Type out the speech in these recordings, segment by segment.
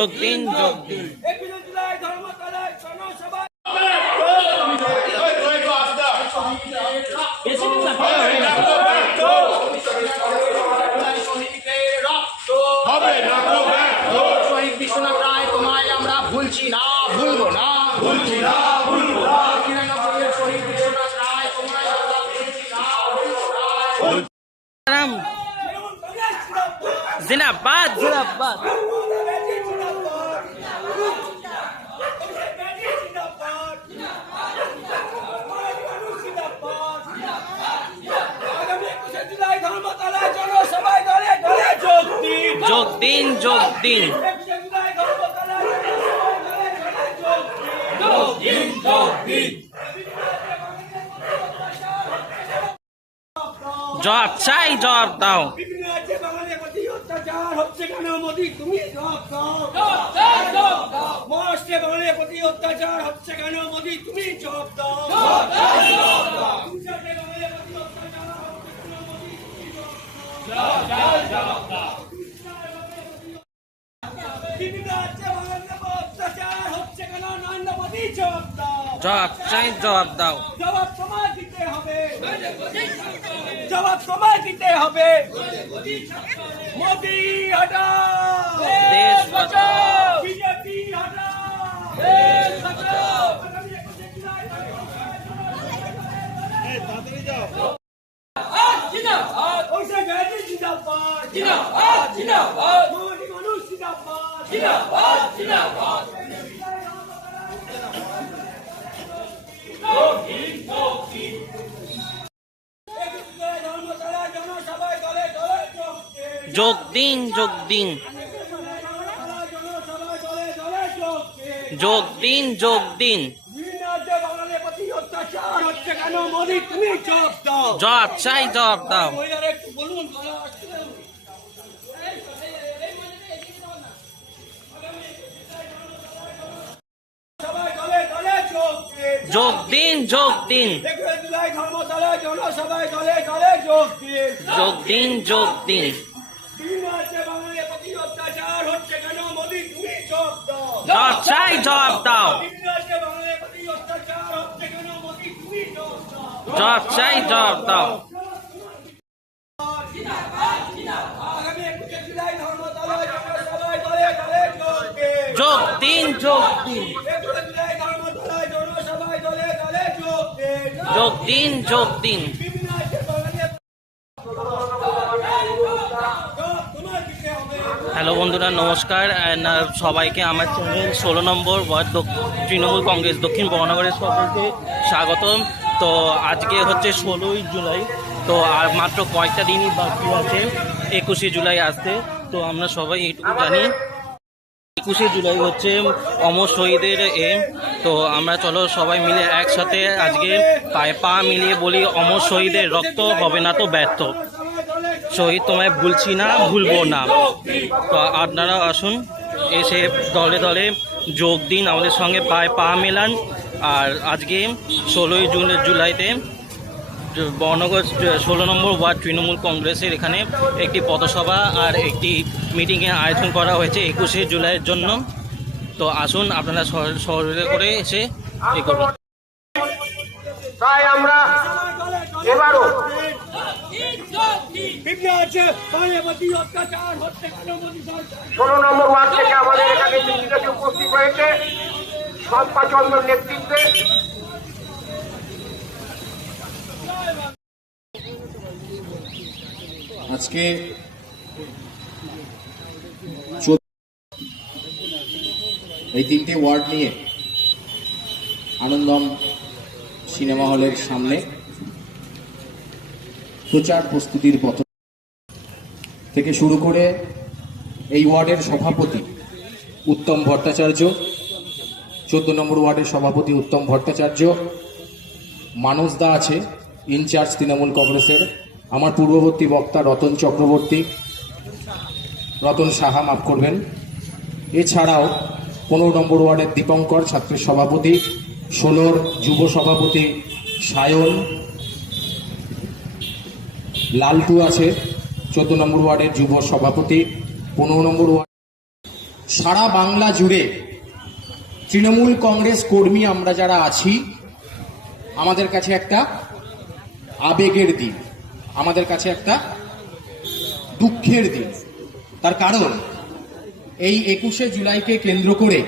যোগ দিন যোগ দিন। শহীদ বিশ্বনাথ রায় তোমায় আমরা ভুলছি না, ভুলবো না, ভুলছি না, ভুলবো না। 93 শহীদ বিশ্বনাথ রায় তোমায় আমরা ভুলছি না, ভুলবো না। জিন্দাবাদ জিন্দাবাদ। যোগ দিন যোগ দিন। জবাব চাই, জবাব দাও। অত্যাচার হচ্ছে কেন মোদি, তুমি জবাব দাও। মহারাষ্ট্রে বাঙালির প্রতি অত্যাচার হচ্ছে কেন মোদি, তুমি জবাব দাও। অত্যাচার হচ্ছে কেন নরেন্দ্র মোদি, জবাব দাও। জবাব চাই, জবাব দাও। জবাব তোমায় দিতে হবে, জবাব তোমায় দিতে হবে। মোদি হটাও, দেশ বাঁচাও। বিজেপি হটাও, দেশ বাঁচাও। ওইসে গাড়ি জিন্দাবাদ, জিন্দাবাদ, জিন্দাবাদ। মোদি মানুষ জিন্দাবাদ, জিন্দাবাদ, জিন্দাবাদ। যোগ দিন যোগ দিন। যোগ দিন যোগ দিন। জবাব চাই, জবাব দাও। যোগ দিন যোগ দিন। যোগ দিন যোগ দিন। জবাব চাই, জবাব দাও। জবাব চাই, জবাব দাও। যোগ দিন যোগ দিন। যোগ দিন যোগ দিন। হ্যালো বন্ধুরা, নমস্কার। সবাইকে আমার চ্যানেল 16 নম্বর ওয়ার্ড তৃণমূল কংগ্রেস দক্ষিণ বর্ণনগরের সকলকে স্বাগতম। তো আজকে হচ্ছে 16ই জুলাই। তো আর মাত্র কয়েকটা দিনই বাকি আছে 21শে জুলাই আসতে। তো আমরা সবাই এইটুকু জানি 21শে জুলাই হচ্ছে অমর শহীদের তো আমরা চলো সবাই মিলে একসাথে আজকে পায়ে পা মিলিয়ে বলি, অমর শহীদের রক্ত হবে না তো ব্যর্থ। শহীদ তোমায় ভুলছি না, ভুলবো না। তো আপনারা আসুন, এসে দলে দলে যোগ দিন, আমাদের সঙ্গে পায়ে পা মেলান। আর আজকে 16ই জুলাইতে বর্ণনগর 16 নম্বর ওয়ার্ড তৃণমূল কংগ্রেসের এখানে একটি পথসভা আর একটি মিটিংয়ের আয়োজন করা হয়েছে 21শে জুলাইয়ের জন্য। তো আসুন আপনারা শহরে করে এসে এ করুন। তাই আমরা এবারও 16 নম্বর ওয়ার্ড থেকে আমাদের এখানে উপস্থিত হয়েছে শম্পা চন্দ্রের নেতৃত্বে। আজকে এই 3টে ওয়ার্ড নিয়ে আনন্দম সিনেমা হলের সামনে প্রচার প্রস্তুতির পথ থেকে শুরু করে এই ওয়ার্ডের সভাপতি উত্তম ভট্টাচার্য, 14 নম্বর ওয়ার্ডের সভাপতি উত্তম ভট্টাচার্য, মানস দা আছে ইনচার্জ তৃণমূল কংগ্রেসের, আমার পূর্ববর্তী বক্তা রতন চক্রবর্তী, রতন সাহা মাফ করবেন, এছাড়াও 15 নম্বর ওয়ার্ডের দীপঙ্কর ছাত্রের সভাপতি, 16 যুব সভাপতি সায়ন, লালটু আছে 14 নম্বর ওয়ার্ডের যুব সভাপতি, 15 নম্বর ওয়ার্ড সারা বাংলা জুড়ে তৃণমূল কংগ্রেস কর্মী আমরা যারা আছি, আমাদের কাছে একটা আবেগের দিন, আমাদের কাছে একটা দুঃখের দিন। তার কারণ এই 21শে জুলাইকে কেন্দ্র করে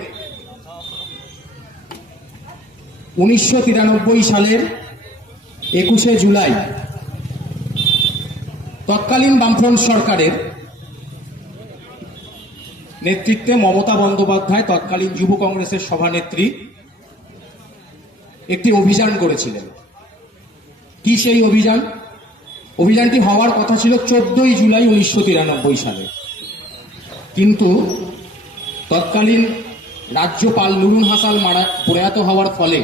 1993 সালের 21শে জুলাই তৎকালীন বামফ্রন্ট সরকারের নেতৃত্বে মমতা বন্দ্যোপাধ্যায়, তৎকালীন যুব কংগ্রেসের সভানেত্রী, একটি অভিযান করেছিলেন। কি সেই অভিযান? অভিযানটি হওয়ার কথা ছিল 14ই জুলাই 1993 সালে, কিন্তু তৎকালীন রাজ্যপাল নুরুল হাসান প্রয়াত হওয়ার ফলে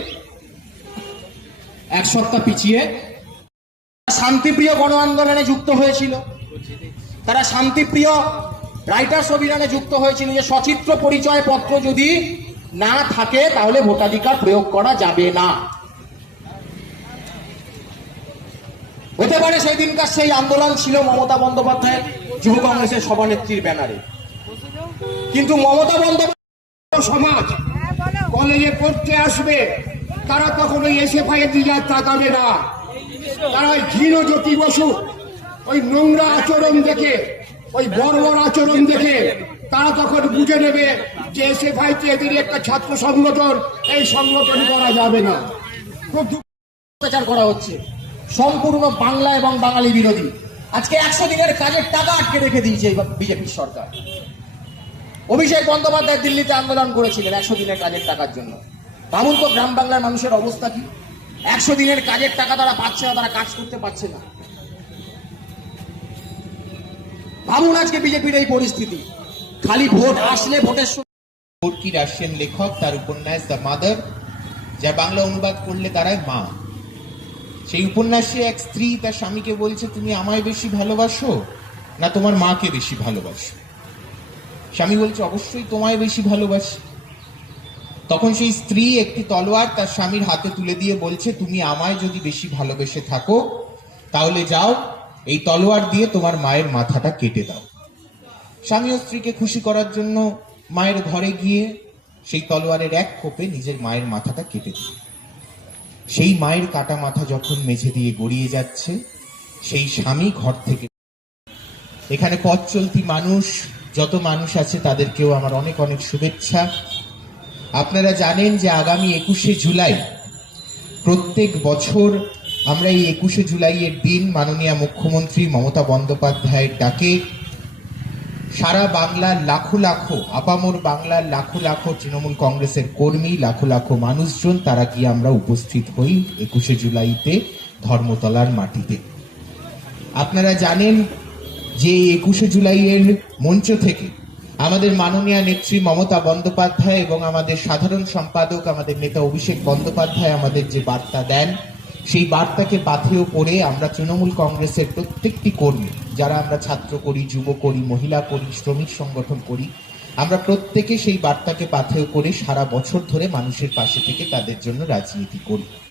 এক সপ্তাহ পিছিয়ে শান্তিপ্রিয় গণ আন্দোলনে যুক্ত হয়েছিল। তারা শান্তিপ্রিয় রাইটার্স অভিযানে যুক্ত হয়েছিল যে সচিত্র পরিচয় পত্র যদি না থাকে তাহলে ভোটাধিকার প্রয়োগ করা যাবে না। হতে পারে সেই দিনকার সেই আন্দোলন ছিল মমতা বন্দ্যোপাধ্যায়ের যুব কংগ্রেসের সভানেত্রীর ব্যানারে, কিন্তু মমতা বন্দ্যোপাধ্যায় সমাজ কলেজে পড়তে আসবে, তারা তখন ওই এসএফআই এর দিকে তাকাবে না। তারা ওই ধীরজ্যোতি বসু ওই নোংরা আচরণ দেখে, ওই বর্বর আচরণ দেখে তারা তখন বুঝে নেবে যে এসএফআই তে এদের একটা ছাত্র সংগঠন, এই সংগঠন করা যাবে না। খুব অত্যাচার করা হচ্ছে, সম্পূর্ণ বাংলা এবং বাঙালি বিরোধী। আজকে 100 দিনের কাজের টাকা আটকে রেখে দিয়েছে বিজেপির সরকার। অভিষেক বন্দ্যোপাধ্যায় দিল্লিতে আন্দোলন করেছিলেন 100 দিনের কাজের টাকার জন্য। ভাবুন তো গ্রাম বাংলার মানুষের অবস্থা কি? 100 দিনের কাজের টাকা তারা পাচ্ছে না, তারা কাজ করতে পারছে না। ভাবুন আজকে বিজেপির এই পরিস্থিতি, খালি ভোট আসলে ভোটের কি রাশিয়ান লেখক, তার উপন্যাস দ্য মাদার, যা বাংলা অনুবাদ করলে দাঁড়ায় মা। সেই উপন্যাসে এক স্ত্রী তার স্বামীকে বলছে, তুমি আমায় বেশি ভালোবাসো না তোমার মাকে বেশি ভালোবাসো? স্বামী বলছে, অবশ্যই তোমায় বেশি ভালোবাসি। তখন সেই স্ত্রী একটি তলোয়ার তার স্বামীর হাতে তুলে দিয়ে বলছে, তুমি আমায় যদি বেশি ভালোবেসে থাকো তাহলে যাও, এই তলোয়ার দিয়ে তোমার মায়ের মাথাটা কেটে দাও। স্বামী ও স্ত্রীকে খুশি করার জন্য মায়ের ঘরে গিয়ে সেই তলোয়ারের এক কোপে নিজের মায়ের মাথাটা কেটে দিল। সেই মায়ের কাটা মাথা যখন মেঝে দিয়ে গড়িয়ে যাচ্ছে, সেই স্বামী ঘর থেকে। এখানে পথ চলতি মানুষ, যত মানুষ আছে তাদেরকেও আমার অনেক অনেক শুভেচ্ছা। আপনারা জানেন যে আগামী 21শে জুলাই, প্রত্যেক বছর আমরা এই 21শে জুলাইয়ের দিন মাননীয় মুখ্যমন্ত্রী মমতা বন্দ্যোপাধ্যায়ের ডাকে সারা বাংলার লাখো লাখো, আপামর বাংলার লাখো লাখো তৃণমূল কংগ্রেসের কর্মী, লাখো লাখো মানুষজন, তারা গিয়ে আমরা উপস্থিত হই 21শে জুলাইতে ধর্মতলার মাটিতে। আপনারা জানেন যে 21শে জুলাইয়ের মঞ্চ থেকে আমাদের মাননীয় নেত্রী মমতা বন্দ্যোপাধ্যায় এবং আমাদের সাধারণ সম্পাদক, আমাদের নেতা অভিষেক বন্দ্যোপাধ্যায় আমাদের যে বার্তা দেন, সেই বার্তাকে পাথেয় করে আমরা তৃণমূল কংগ্রেসের প্রত্যেকটি কর্মী, যারা আমরা ছাত্র করি, যুব করি, মহিলা করি, শ্রমিক সংগঠন করি, আমরা প্রত্যেকে সেই বার্তাকে পাথেয় করে সারা বছর ধরে মানুষের পাশে থেকে তাদের জন্য রাজনীতি করি।